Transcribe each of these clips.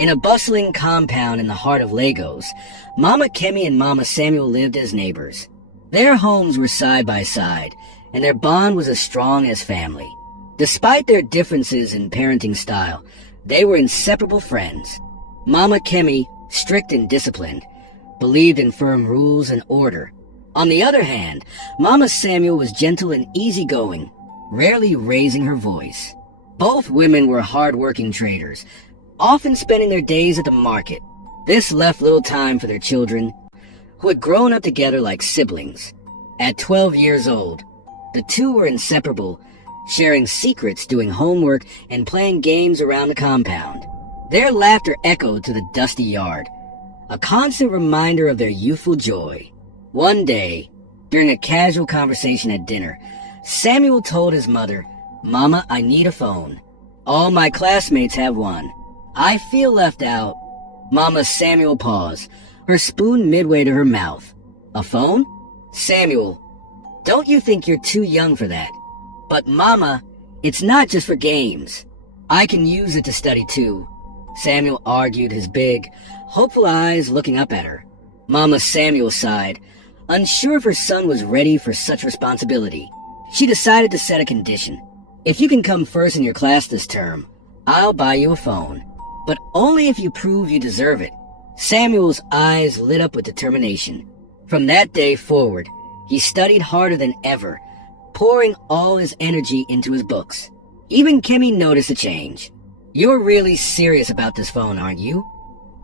In a bustling compound in the heart of Lagos, Mama Kemi and Mama Samuel lived as neighbors. Their homes were side by side, and their bond was as strong as family. Despite their differences in parenting style, they were inseparable friends. Mama Kemi, strict and disciplined, believed in firm rules and order. On the other hand, Mama Samuel was gentle and easygoing, rarely raising her voice. Both women were hard-working traders, often spending their days at the market. This left little time for their children, who had grown up together like siblings. At 12 years old, the two were inseparable, sharing secrets, doing homework, and playing games around the compound. Their laughter echoed to the dusty yard, a constant reminder of their youthful joy. One day, during a casual conversation at dinner, Samuel told his mother, "Mama, I need a phone. All my classmates have one. I feel left out." Mama Samuel paused, her spoon midway to her mouth. "A phone? Samuel, don't you think you're too young for that?" "But Mama, it's not just for games. I can use it to study too," Samuel argued, his big, hopeful eyes looking up at her. Mama Samuel sighed, unsure if her son was ready for such responsibility. She decided to set a condition. "If you can come first in your class this term, I'll buy you a phone. But only if you prove you deserve it." Samuel's eyes lit up with determination. From that day forward, he studied harder than ever, pouring all his energy into his books. Even Kemi noticed a change. "You're really serious about this phone, aren't you?"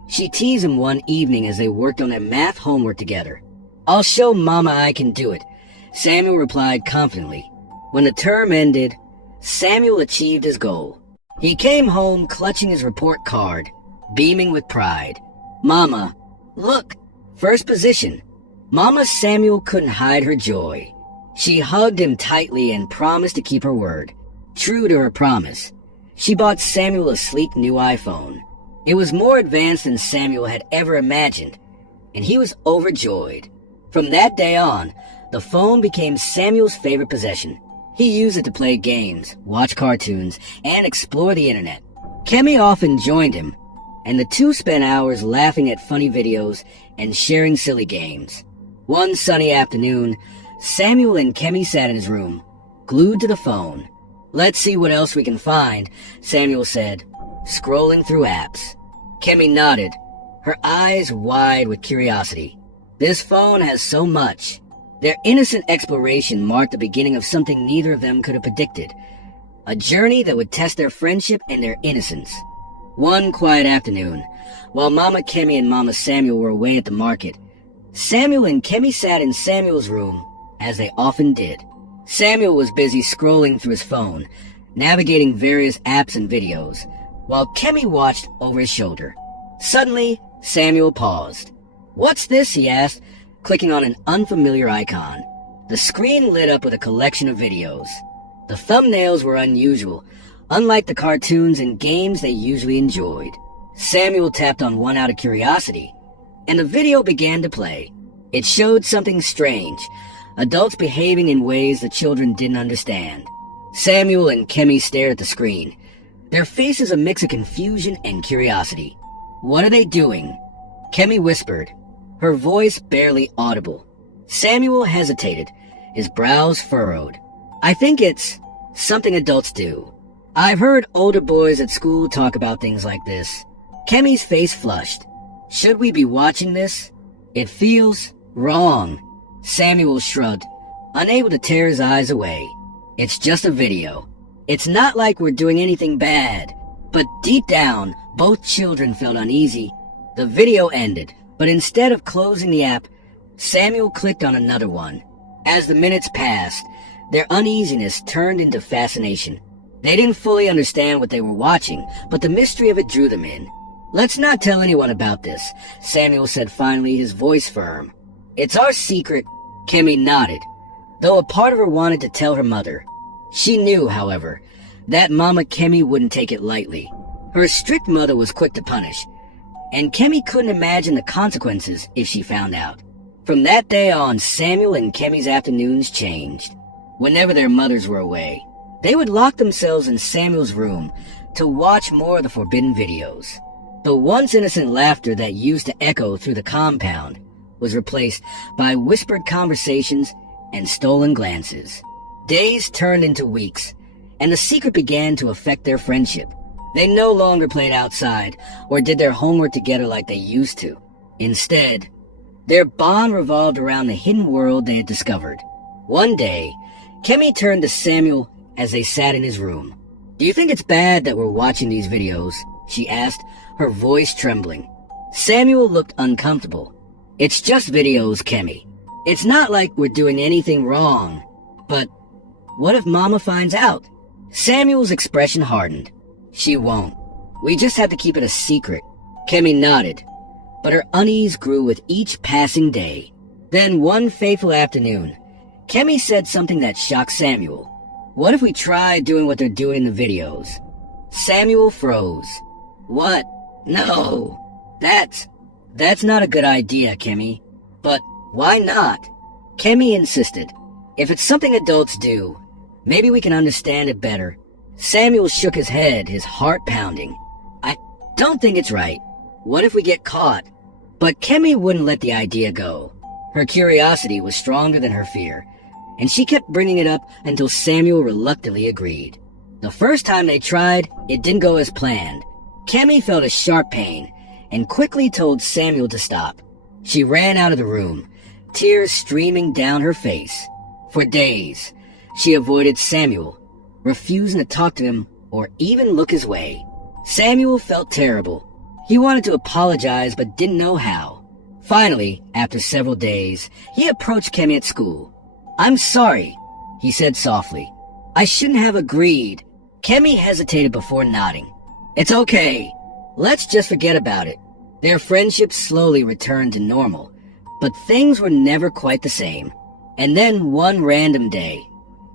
She teased him one evening as they worked on their math homework together. "I'll show Mama I can do it," Samuel replied confidently. When the term ended, Samuel achieved his goal. He came home clutching his report card, beaming with pride. "Mama, look, first position." Mama Samuel couldn't hide her joy. She hugged him tightly and promised to keep her word. True to her promise, she bought Samuel a sleek new iPhone. It was more advanced than Samuel had ever imagined, and he was overjoyed. From that day on, the phone became Samuel's favorite possession. He used it to play games, watch cartoons, and explore the internet. Kemi often joined him, and the two spent hours laughing at funny videos and sharing silly games. One sunny afternoon, Samuel and Kemi sat in his room, glued to the phone. "Let's see what else we can find," Samuel said, scrolling through apps. Kemi nodded, her eyes wide with curiosity. This phone has so much. Their innocent exploration marked the beginning of something neither of them could have predicted, a journey that would test their friendship and their innocence. One quiet afternoon, while Mama Kemi and Mama Samuel were away at the market, Samuel and Kemi sat in Samuel's room, as they often did. Samuel was busy scrolling through his phone, navigating various apps and videos, while Kemi watched over his shoulder. Suddenly, Samuel paused. "What's this?" he asked, clicking on an unfamiliar icon. The screen lit up with a collection of videos. The thumbnails were unusual, unlike the cartoons and games they usually enjoyed. Samuel tapped on one out of curiosity, and the video began to play. It showed something strange, adults behaving in ways the children didn't understand. Samuel and Kemi stared at the screen, their faces a mix of confusion and curiosity. "What are they doing?" Kemi whispered, her voice barely audible. Samuel hesitated, his brows furrowed. "I think it's something adults do. I've heard older boys at school talk about things like this." Kemi's face flushed. "Should we be watching this? It feels wrong." Samuel shrugged, unable to tear his eyes away. "It's just a video. It's not like we're doing anything bad." But deep down, both children felt uneasy. The video ended, but instead of closing the app, Samuel clicked on another one. As the minutes passed, their uneasiness turned into fascination. They didn't fully understand what they were watching, but the mystery of it drew them in. "Let's not tell anyone about this," Samuel said finally, his voice firm. "It's our secret." Kemi nodded, though a part of her wanted to tell her mother. She knew, however, that Mama Kemi wouldn't take it lightly. Her strict mother was quick to punish, and Kemi couldn't imagine the consequences if she found out. From that day on, Samuel and Kemi's afternoons changed. Whenever their mothers were away, they would lock themselves in Samuel's room to watch more of the forbidden videos. The once innocent laughter that used to echo through the compound was replaced by whispered conversations and stolen glances. Days turned into weeks, and the secret began to affect their friendship. They no longer played outside or did their homework together like they used to. Instead, their bond revolved around the hidden world they had discovered. One day, Kemi turned to Samuel as they sat in his room. "Do you think it's bad that we're watching these videos?" she asked, her voice trembling. Samuel looked uncomfortable. "It's just videos, Kemi. It's not like we're doing anything wrong. But what if Mama finds out?" Samuel's expression hardened. "She won't. We just have to keep it a secret." Kemi nodded, but her unease grew with each passing day. Then one fateful afternoon, Kemi said something that shocked Samuel. "What if we try doing what they're doing in the videos?" Samuel froze. "What? No. That's not a good idea, Kemi." "But why not?" Kemi insisted. "If it's something adults do, maybe we can understand it better." Samuel shook his head, his heart pounding. "I don't think it's right. What if we get caught?" But Kemi wouldn't let the idea go. Her curiosity was stronger than her fear, and she kept bringing it up until Samuel reluctantly agreed. The first time they tried, it didn't go as planned. Kemi felt a sharp pain and quickly told Samuel to stop. She ran out of the room, tears streaming down her face. For days, she avoided Samuel, refusing to talk to him or even look his way. Samuel felt terrible. He wanted to apologize but didn't know how. Finally, after several days, he approached Kemi at school. "I'm sorry," he said softly. "I shouldn't have agreed." Kemi hesitated before nodding. "It's okay. Let's just forget about it." Their friendship slowly returned to normal, but things were never quite the same. And then one random day,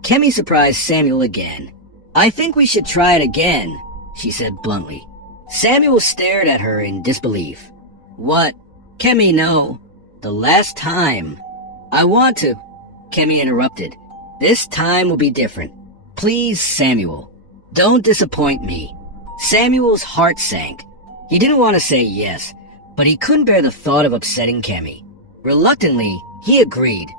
Kemi surprised Samuel again. "I think we should try it again," she said bluntly. Samuel stared at her in disbelief. "What?" "Kemi, no. The last time." "I want to," Kemi interrupted. "This time will be different. Please, Samuel. Don't disappoint me." Samuel's heart sank. He didn't want to say yes, but he couldn't bear the thought of upsetting Kemi. Reluctantly, he agreed.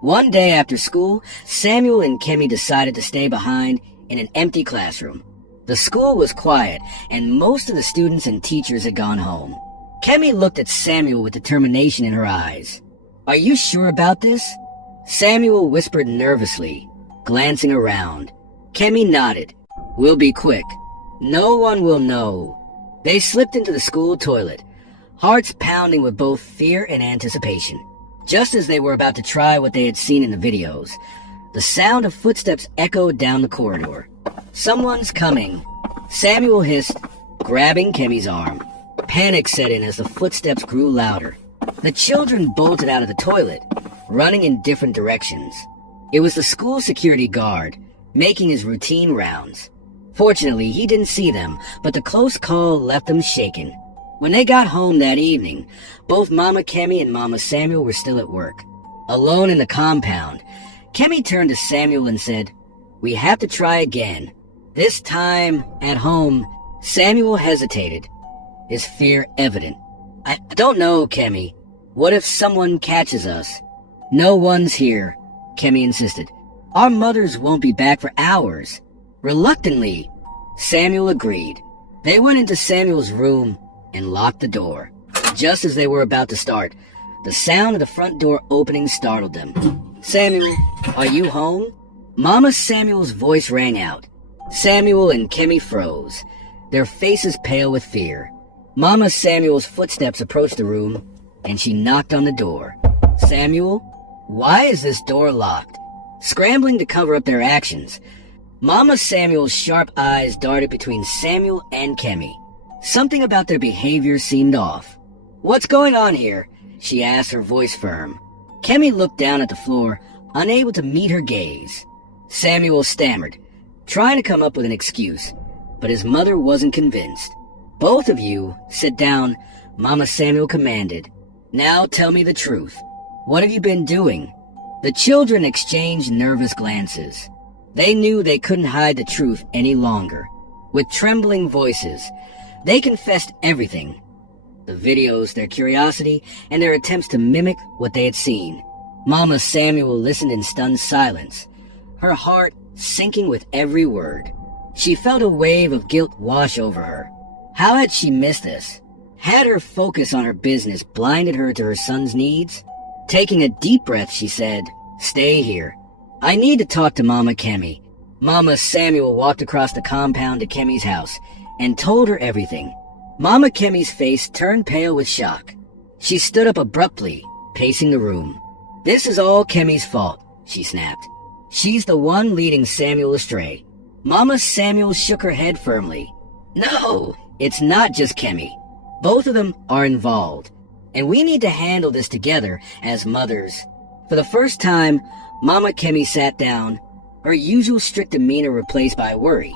One day after school, Samuel and Kemi decided to stay behind in an empty classroom. The school was quiet, and most of the students and teachers had gone home. Kemi looked at Samuel with determination in her eyes. "Are you sure about this?" Samuel whispered nervously, glancing around. Kemi nodded. "We'll be quick. No one will know." They slipped into the school toilet, hearts pounding with both fear and anticipation. Just as they were about to try what they had seen in the videos, the sound of footsteps echoed down the corridor. "Someone's coming," Samuel hissed, grabbing Kemi's arm. Panic set in as the footsteps grew louder. The children bolted out of the toilet, running in different directions. It was the school security guard, making his routine rounds. Fortunately, he didn't see them, but the close call left them shaken. When they got home that evening, both Mama Kemi and Mama Samuel were still at work. Alone in the compound, Kemi turned to Samuel and said, "We have to try again. This time, at home." Samuel hesitated, his fear evident. I don't know, Kemi. What if someone catches us?" "No one's here," Kemi insisted. "Our mothers won't be back for hours." Reluctantly, Samuel agreed. They went into Samuel's room and locked the door. Just as they were about to start, the sound of the front door opening startled them. "Samuel, are you home?" Mama Samuel's voice rang out. Samuel and Kemi froze, their faces pale with fear. Mama Samuel's footsteps approached the room, and she knocked on the door. "Samuel, why is this door locked?" Scrambling to cover up their actions, Mama Samuel's sharp eyes darted between Samuel and Kemi. Something about their behavior seemed off. "What's going on here?" she asked, her voice firm. Kemi looked down at the floor, unable to meet her gaze. Samuel stammered, trying to come up with an excuse, but his mother wasn't convinced. "Both of you, sit down," Mama Samuel commanded. "Now tell me the truth. What have you been doing?" The children exchanged nervous glances. They knew they couldn't hide the truth any longer. With trembling voices, They confessed everything. The videos, their curiosity, and their attempts to mimic what they had seen. Mama Samuel listened in stunned silence, her heart sinking with every word. She felt a wave of guilt wash over her. How had she missed this? Had her focus on her business blinded her to her son's needs? Taking a deep breath, she said, "Stay here. I need to talk to Mama Kemi." Mama Samuel walked across the compound to Kemi's house and told her everything. Mama Kemi's face turned pale with shock. She stood up abruptly, pacing the room. "This is all Kemi's fault," she snapped. "She's the one leading Samuel astray." Mama Samuel shook her head firmly. "No, it's not just Kemi. Both of them are involved, and we need to handle this together as mothers." For the first time, Mama Kemi sat down, her usual strict demeanor replaced by worry.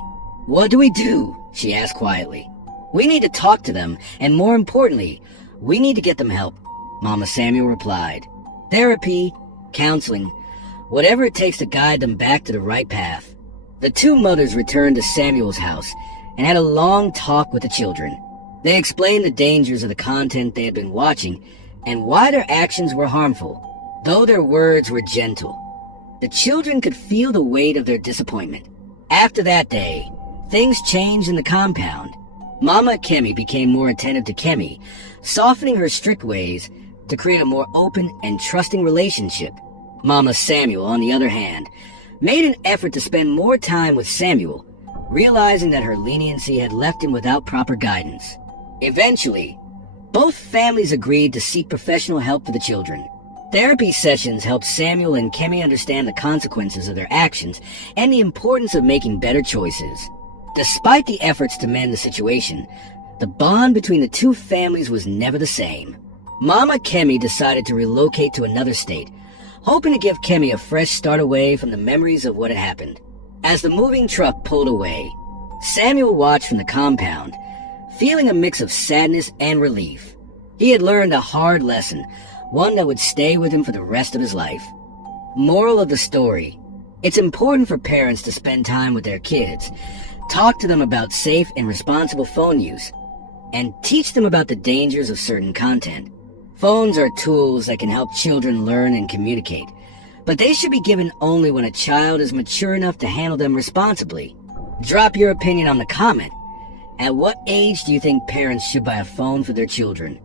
"What do we do?" she asked quietly. "We need to talk to them, and more importantly, we need to get them help," Mama Samuel replied. "Therapy, counseling, whatever it takes to guide them back to the right path." The two mothers returned to Samuel's house and had a long talk with the children. They explained the dangers of the content they had been watching and why their actions were harmful, though their words were gentle. The children could feel the weight of their disappointment. After that day, things changed in the compound. Mama Kemi became more attentive to Kemi, softening her strict ways to create a more open and trusting relationship. Mama Samuel, on the other hand, made an effort to spend more time with Samuel, realizing that her leniency had left him without proper guidance. Eventually, both families agreed to seek professional help for the children. Therapy sessions helped Samuel and Kemi understand the consequences of their actions and the importance of making better choices. Despite the efforts to mend the situation, the bond between the two families was never the same. Mama Kemi decided to relocate to another state, hoping to give Kemi a fresh start away from the memories of what had happened. As the moving truck pulled away, Samuel watched from the compound, feeling a mix of sadness and relief. He had learned a hard lesson, one that would stay with him for the rest of his life. Moral of the story: it's important for parents to spend time with their kids, talk to them about safe and responsible phone use, and teach them about the dangers of certain content. Phones are tools that can help children learn and communicate, but they should be given only when a child is mature enough to handle them responsibly. Drop your opinion on the comment. At what age do you think parents should buy a phone for their children?